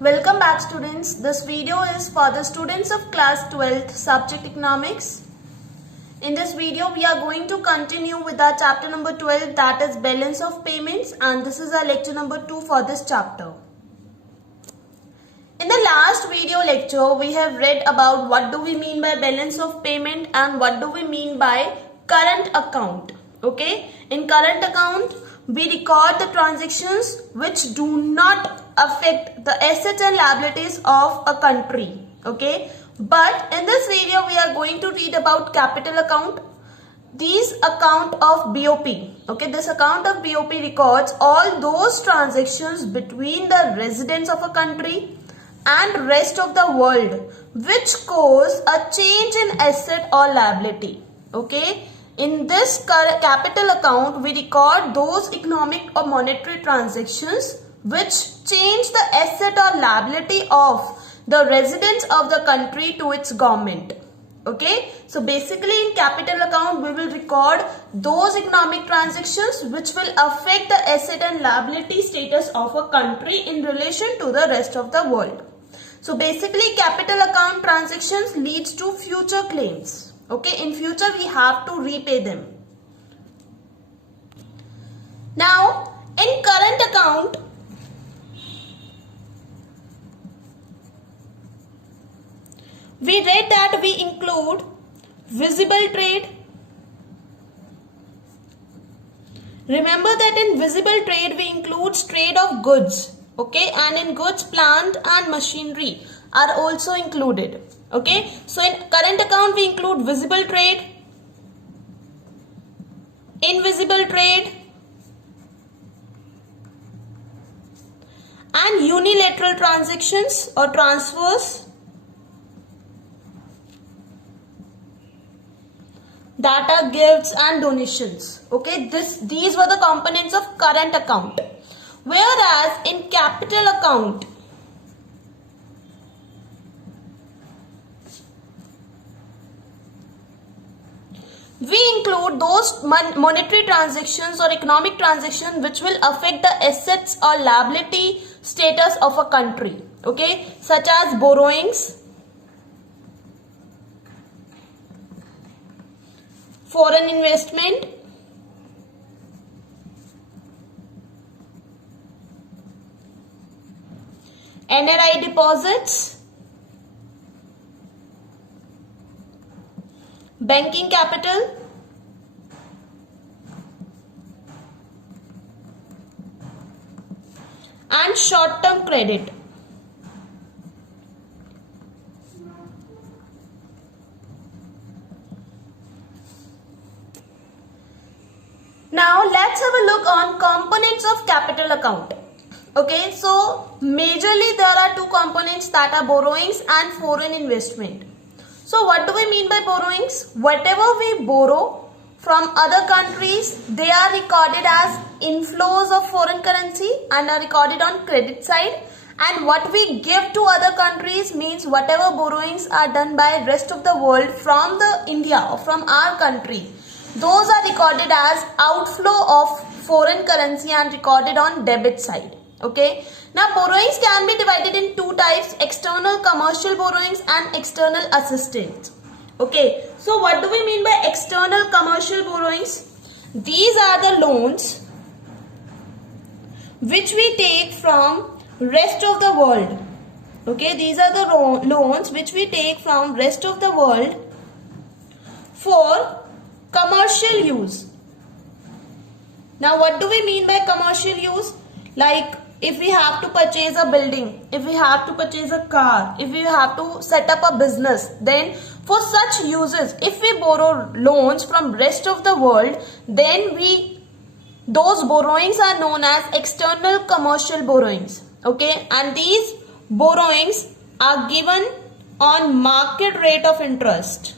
Welcome back students. This video is for the students of class 12th subject economics. In this video we are going to continue with our chapter number 12, that is balance of payments, and this is our lecture number 2 for this chapter. In the last video lecture we have read about what do we mean by balance of payment and what do we mean by current account. Okay, in current account we record the transactions which do not affect the assets and liabilities of a country. Okay, but in this video we are going to read about capital account. These account of BOP. Okay, this account of BOP records all those transactions between the residents of a country and rest of the world which cause a change in asset or liability. Okay, in this capital account we record those economic or monetary transactions which change the asset or liability of the residents of the country to its government. Okay, so basically in capital account we will record those economic transactions which will affect the asset and liability status of a country in relation to the rest of the world. So basically capital account transactions leads to future claims. Okay, in future we have to repay them. Now in current account we read that we include visible trade. Remember that in visible trade we include trade of goods. Okay, and in goods plant and machinery are also included. Okay, so in current account we include visible trade, invisible trade and unilateral transactions or transfers, that are gifts and donations. Okay, these were the components of current account. Whereas in capital account we include those monetary transactions or economic transactions which will affect the assets or liability status of a country. Okay, such as borrowings, foreign investment, NRI deposits, banking capital, and short-term credit. Now let's have a look on components of capital account. Okay, so majorly there are two components, that are borrowings and foreign investment. So what do we mean by borrowings? Whatever we borrow from other countries, they are recorded as inflows of foreign currency and are recorded on credit side. And what we give to other countries means whatever borrowings are done by rest of the world from the India or from our country, those are recorded as outflow of foreign currency and recorded on debit side. Okay, now borrowings can be divided in two types: external commercial borrowings and external assistance. Okay, so what do we mean by external commercial borrowings? These are the loans which we take from rest of the world. Okay, these are the loans which we take from rest of the world for commercial use. Now what do we mean by commercial use? Like if we have to purchase a building, if we have to purchase a car, if we have to set up a business, then for such uses if we borrow loans from rest of the world, then those borrowings are known as external commercial borrowings. Okay, and these borrowings are given on market rate of interest.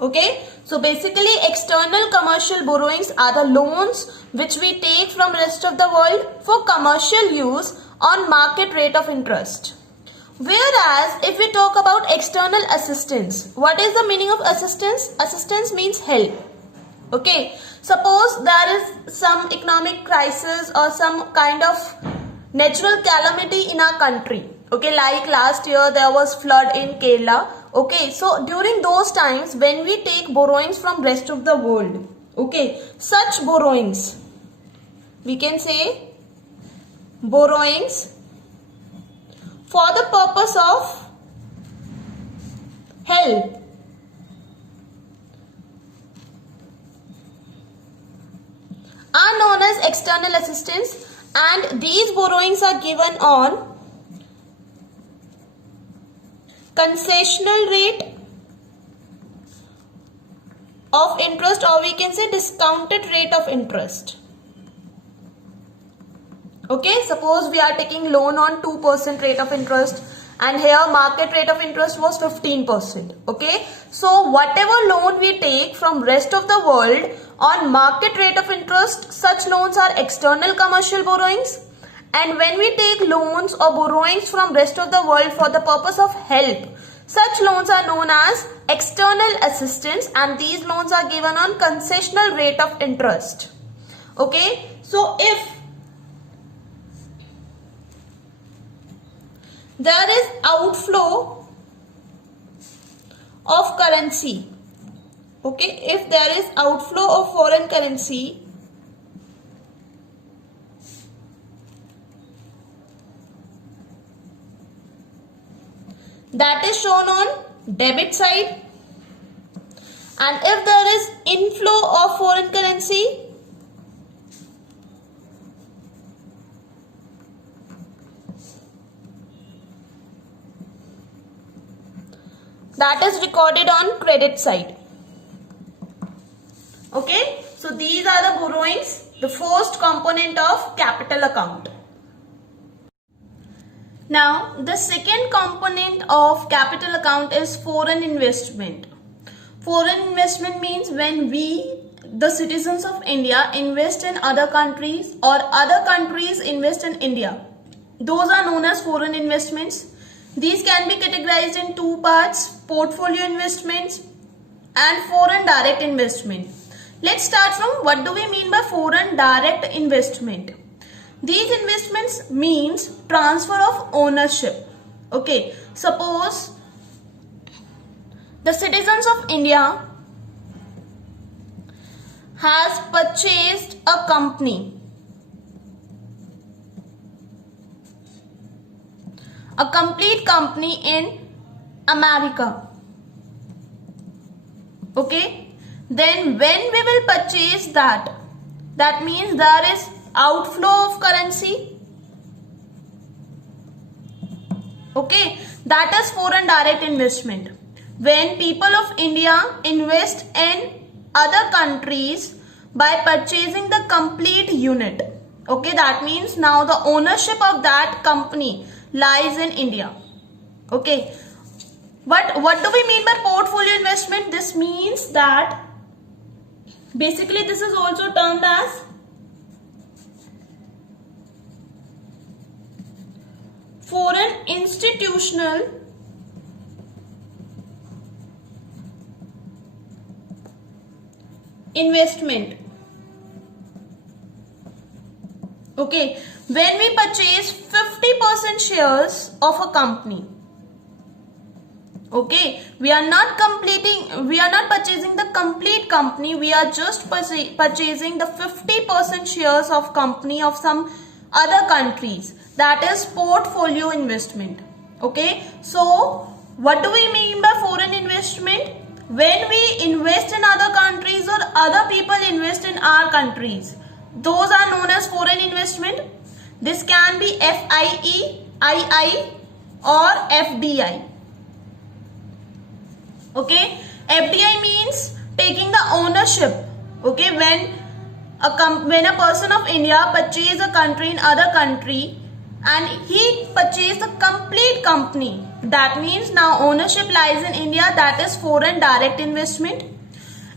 Okay, so basically external commercial borrowings are the loans which we take from rest of the world for commercial use on market rate of interest. Whereas if we talk about external assistance, what is the meaning of assistance? Assistance means help. Okay, Suppose there is some economic crisis or some kind of natural calamity in our country. Okay, like last year there was flood in Kerala. Okay, so during those times when we take borrowings from rest of the world, okay, such borrowings, we can say borrowings for the purpose of help are known as external assistance, and these borrowings are given on concessional rate of interest, or we can say discounted rate of interest. Okay, suppose we are taking loan on 2% rate of interest, and here market rate of interest was 15%. Okay, so whatever loan we take from rest of the world on market rate of interest, such loans are external commercial borrowings. And when we take loans or borrowings from rest of the world for the purpose of help, such loans are known as external assistance, and these loans are given on concessional rate of interest. Okay, so if there is outflow of currency, okay, if there is outflow of foreign currency, that is shown on debit side, and if there is inflow of foreign currency, that is recorded on credit side. Okay, so these are the borrowings, the first component of capital account. Now, the second component of capital account is foreign investment. Foreign investment means when we, the citizens of India, invest in other countries or other countries invest in India. Those are known as foreign investments. These can be categorized in two parts: portfolio investments and foreign direct investment. Let's start from what do we mean by foreign direct investment. These investments means transfer of ownership. Okay, suppose the citizens of India has purchased a company, a complete company in America. Okay, then when we will purchase that, that means there is outflow of currency. Okay, that is foreign direct investment. When people of India invest in other countries by purchasing the complete unit. Okay, that means now the ownership of that company lies in India. Okay, but what do we mean by portfolio investment? This means that basically this is also termed as foreign institutional investment. Okay, when we purchase 50% shares of a company, okay, we are not purchasing the complete company, we are just purchasing the 50% shares of company of some other countries. That is portfolio investment. Okay, so what do we mean by foreign investment? When we invest in other countries or other people invest in our countries, those are known as foreign investment. This can be FIE, II or FDI. Okay, FDI means taking the ownership. Okay, when a person of India purchase a country in other country and he purchased a complete company, that means now ownership lies in India. That is foreign direct investment.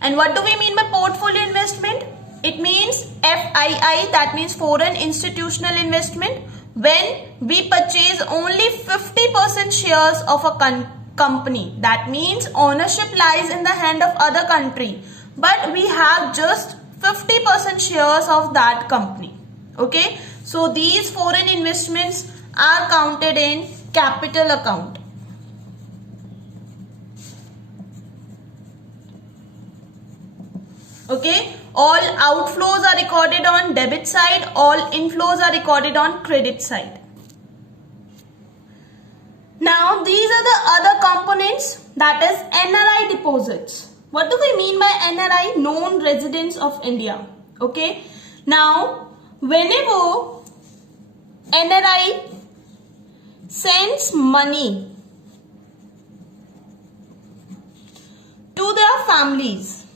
And what do we mean by portfolio investment? It means FII, that means foreign institutional investment. When we purchase only 50% shares of a company, that means ownership lies in the hand of other country, but we have just 50% shares of that company. Okay, so these foreign investments are counted in capital account. Okay, all outflows are recorded on debit side, all inflows are recorded on credit side. Now these are the other components, that is NRI deposits. What do we mean by NRI? Known residents of India. Okay, now whenever NRI sends money to their families,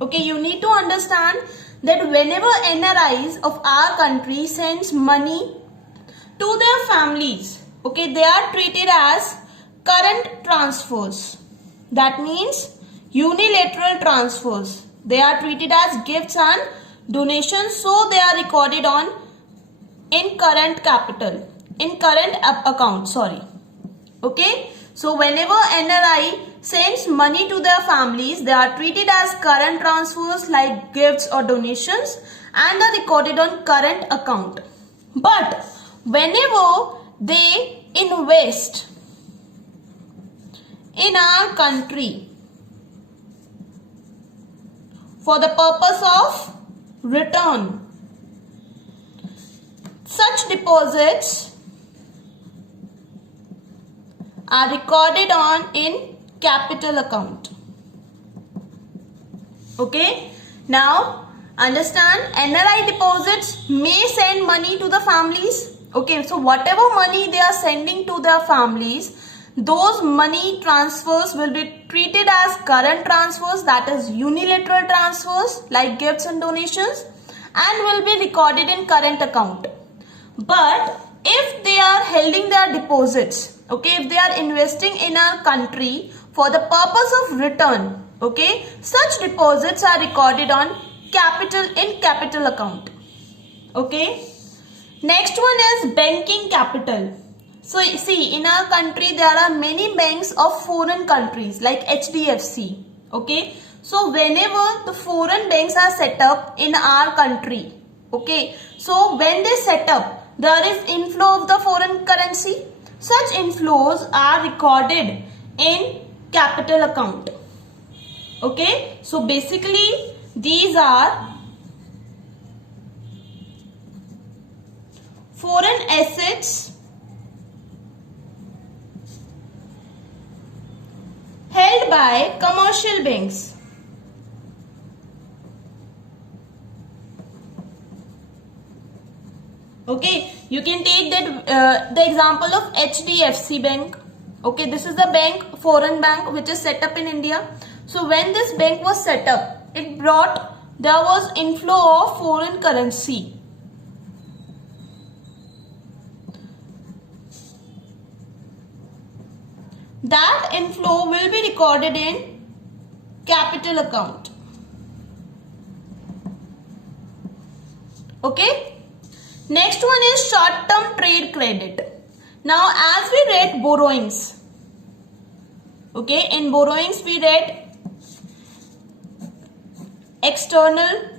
okay, you need to understand that whenever NRIs of our country sends money to their families, okay, they are treated as current transfers. That means unilateral transfers. They are treated as gifts and donations, so they are recorded on in current capital, in current account, sorry. Okay, so whenever NRI sends money to their families, they are treated as current transfers like gifts or donations and are recorded on current account. But whenever they invest in our country for the purpose of return, such deposits are recorded on in capital account. Okay, now understand, NRI deposits may send money to the families. Okay, so whatever money they are sending to their families, those money transfers will be treated as current transfers, that is unilateral transfers like gifts and donations, and will be recorded in current account. But if they are holding their deposits, okay, if they are investing in our country for the purpose of return, okay, such deposits are recorded on capital account. Okay, next one is banking capital. So see, in our country there are many banks of foreign countries like HDFC. Okay, so whenever the foreign banks are set up in our country, okay, so when they set up, there is inflow of the foreign currency. Such inflows are recorded in capital account. Okay, so basically these are foreign assets held by commercial banks. Okay, you can take that the example of HDFC Bank. Okay, this is the bank, foreign bank, which is set up in India. So when this bank was set up, it brought, there was inflow of foreign currency. That inflow will be recorded in capital account. Okay. Next one is short-term trade credit. Now as we read borrowings, okay, in borrowings we read external,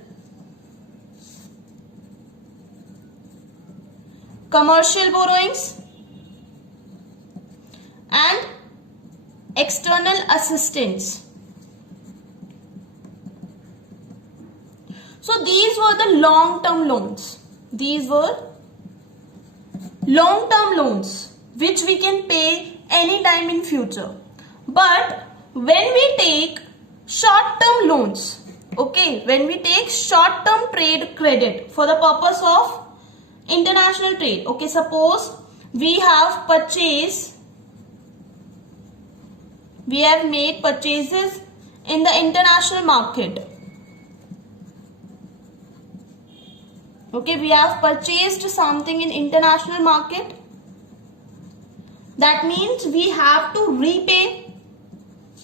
commercial borrowings and external assistance. So these were the long-term loans. These were long-term loans which we can pay anytime in future. But when we take short-term loans, okay, when we take short-term trade credit for the purpose of international trade, okay, suppose we have purchased, we have made purchases in the international market. Okay, we have purchased something in international market. That means we have to repay.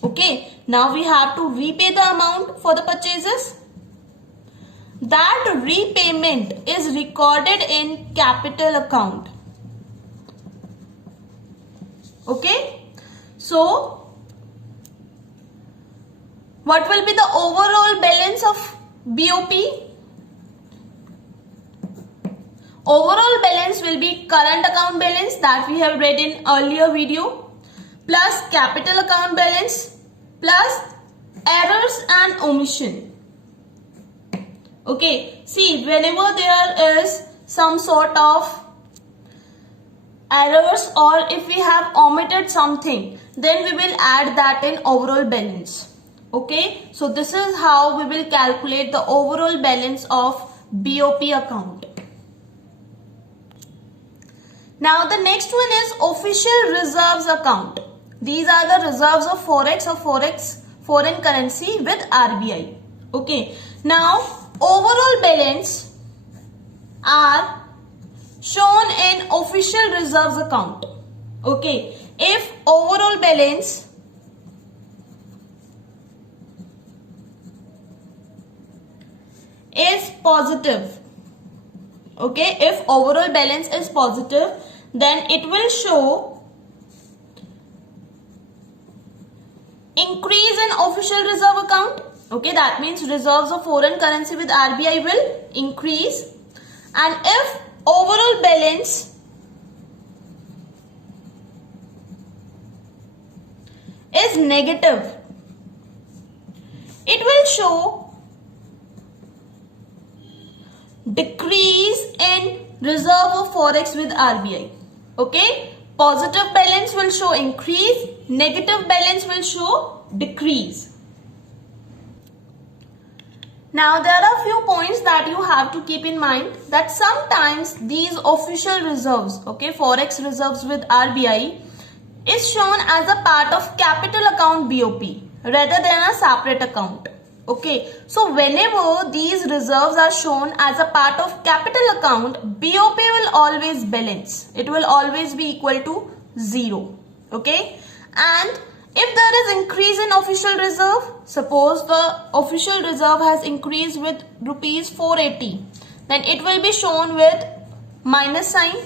Okay, now we have to repay the amount for the purchases. That repayment is recorded in capital account. Okay, so What will be the overall balance of BOP? Overall balance will be current account balance that we have read in earlier video, plus capital account balance, plus errors and omission. Okay, see, whenever there is some sort of errors or if we have omitted something, then we will add that in overall balance. Okay, so this is how we will calculate the overall balance of BOP account. Now the next one is official reserves account. These are the reserves of forex or foreign currency with RBI. Okay, now overall balance are shown in official reserves account. Okay, if overall balance is positive, okay, if overall balance is positive, then it will show increase in official reserve account. Okay, that means reserves of foreign currency with RBI will increase. And if overall balance is negative, it will show decrease in reserve of forex with RBI. Okay, positive balance will show increase, negative balance will show decrease. Now there are few points that you have to keep in mind, that sometimes these official reserves, okay, forex reserves with RBI is shown as a part of capital account BOP rather than a separate account. Okay, so whenever these reserves are shown as a part of capital account, BOP will always balance. It will always be equal to 0. Okay, and if there is increase in official reserve, suppose the official reserve has increased with rupees 480, then it will be shown with minus sign.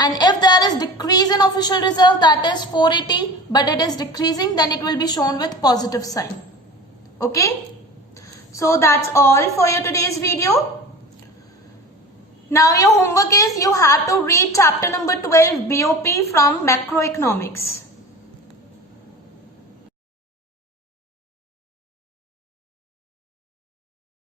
And if there is decrease in official reserve, that is 480, but it is decreasing, then it will be shown with positive sign. Okay. So that's all for your today's video. Now your homework is you have to read chapter number 12 BOP from macroeconomics.